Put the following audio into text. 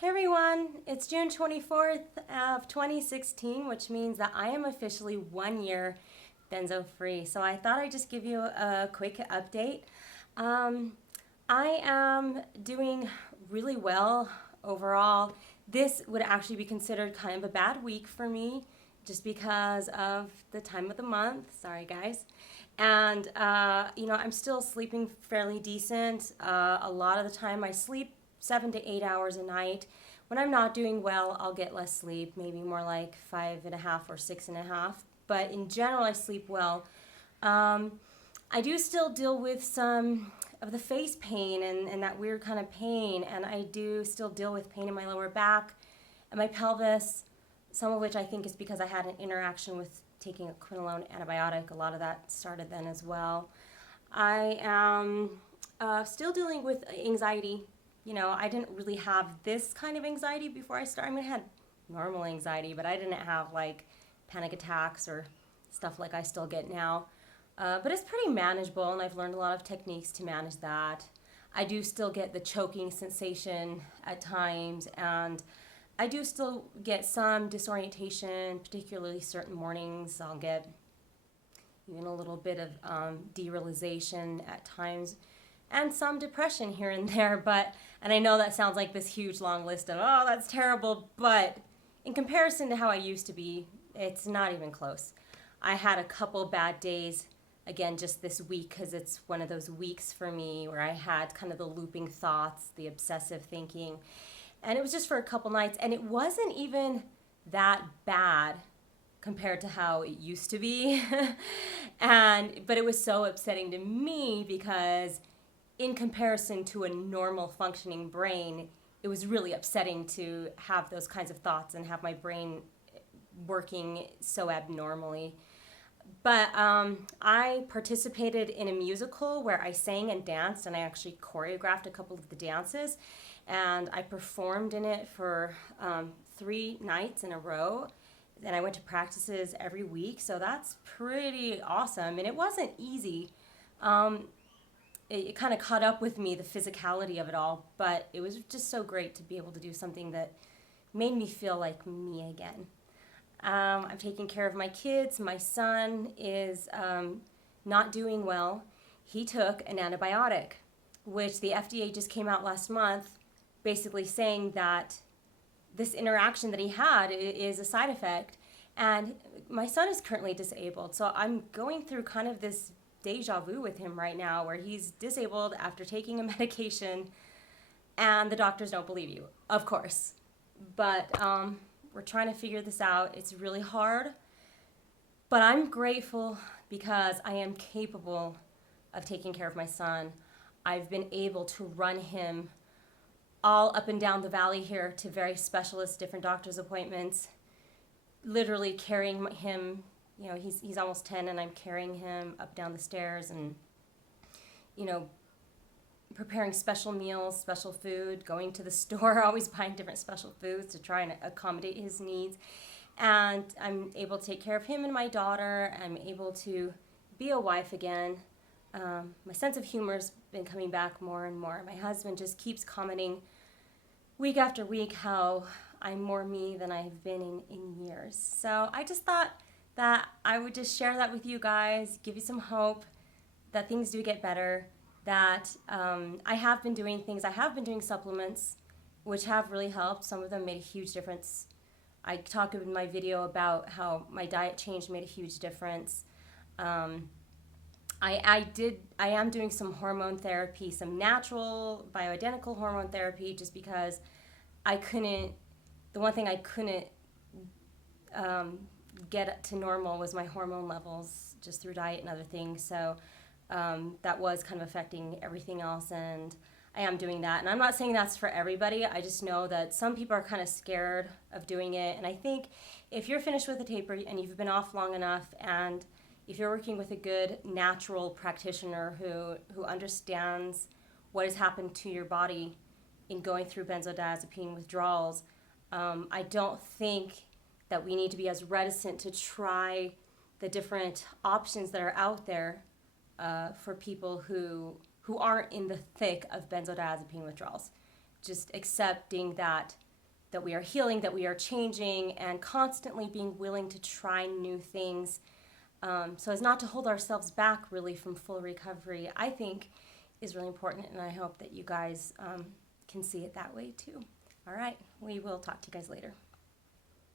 Hey everyone, it's June 24th of 2016, which means that I am officially 1 year benzo free. So I thought I'd just give you a quick update. Um, I am doing really well overall. This would actually be considered kind of a bad week for me just because of the time of the month. Sorry, guys. And, I'm still sleeping fairly decent. A lot of the time I sleep 7 to 8 hours a night. When I'm not doing well, I'll get less sleep, maybe more like 5.5 or 6.5. But in general, I sleep well. Um, I do still deal with some of the face pain and that weird kind of pain, and I do still deal with pain in my lower back and my pelvis, some of which I think is because I had an interaction with taking a quinolone antibiotic. A lot of that started then as well. I am still dealing with anxiety. I didn't really have this kind of anxiety before I started. I mean, I had normal anxiety, but I didn't have like panic attacks or stuff like I still get now. But it's pretty manageable, and I've learned a lot of techniques to manage that. I do still get the choking sensation at times, and I do still get some disorientation, particularly certain mornings. I'll get even a little bit of derealization at times, and some depression here and there. And I know that sounds like this huge long list of, oh, that's terrible, but in comparison to how I used to be, it's not even close. I had a couple bad days, again, just this week, because it's one of those weeks for me where I had kind of the looping thoughts, the obsessive thinking, and it was just for a couple nights, and it wasn't even that bad compared to how it used to be. But it was so upsetting to me because in comparison to a normal functioning brain, it was really upsetting to have those kinds of thoughts and have my brain working so abnormally. But I participated in a musical where I sang and danced, and I actually choreographed a couple of the dances, and I performed in it for 3 nights in a row. And I went to practices every week, so that's pretty awesome. And it wasn't easy. It kind of caught up with me, the physicality of it all, but it was just so great to be able to do something that made me feel like me again. I'm taking care of my kids. My son is not doing well. He took an antibiotic, which the FDA just came out last month basically saying that this interaction that he had is a side effect. And my son is currently disabled, so I'm going through kind of this deja vu with him right now where he's disabled after taking a medication and the doctors don't believe you, of course. But we're trying to figure this out. It's really hard, but I'm grateful because I am capable of taking care of my son. I've been able to run him all up and down the valley here to very specialist different doctor's appointments, literally carrying him. He's almost 10, and I'm carrying him up down the stairs and, preparing special meals, special food, going to the store, always buying different special foods to try and accommodate his needs. And I'm able to take care of him and my daughter. I'm able to be a wife again. My sense of humor's been coming back more and more. My husband just keeps commenting week after week how I'm more me than I have been in years. So I just thought that I would just share that with you guys, give you some hope that things do get better, that I have been doing things. I have been doing supplements, which have really helped. Some of them made a huge difference. I talk in my video about how my diet change made a huge difference. I am doing some hormone therapy, some natural bioidentical hormone therapy, just because the one thing I couldn't get to normal was my hormone levels just through diet and other things. So that was kind of affecting everything else, and I am doing that. And I'm not saying that's for everybody. I just know that some people are kind of scared of doing it. And I think if you're finished with a taper and you've been off long enough, and if you're working with a good natural practitioner who understands what has happened to your body in going through benzodiazepine withdrawals, I don't think that we need to be as reticent to try the different options that are out there for people who aren't in the thick of benzodiazepine withdrawals. Just accepting that that we are healing, that we are changing, and constantly being willing to try new things, so as not to hold ourselves back really from full recovery, I think is really important, and I hope that you guys can see it that way too. All right, we will talk to you guys later.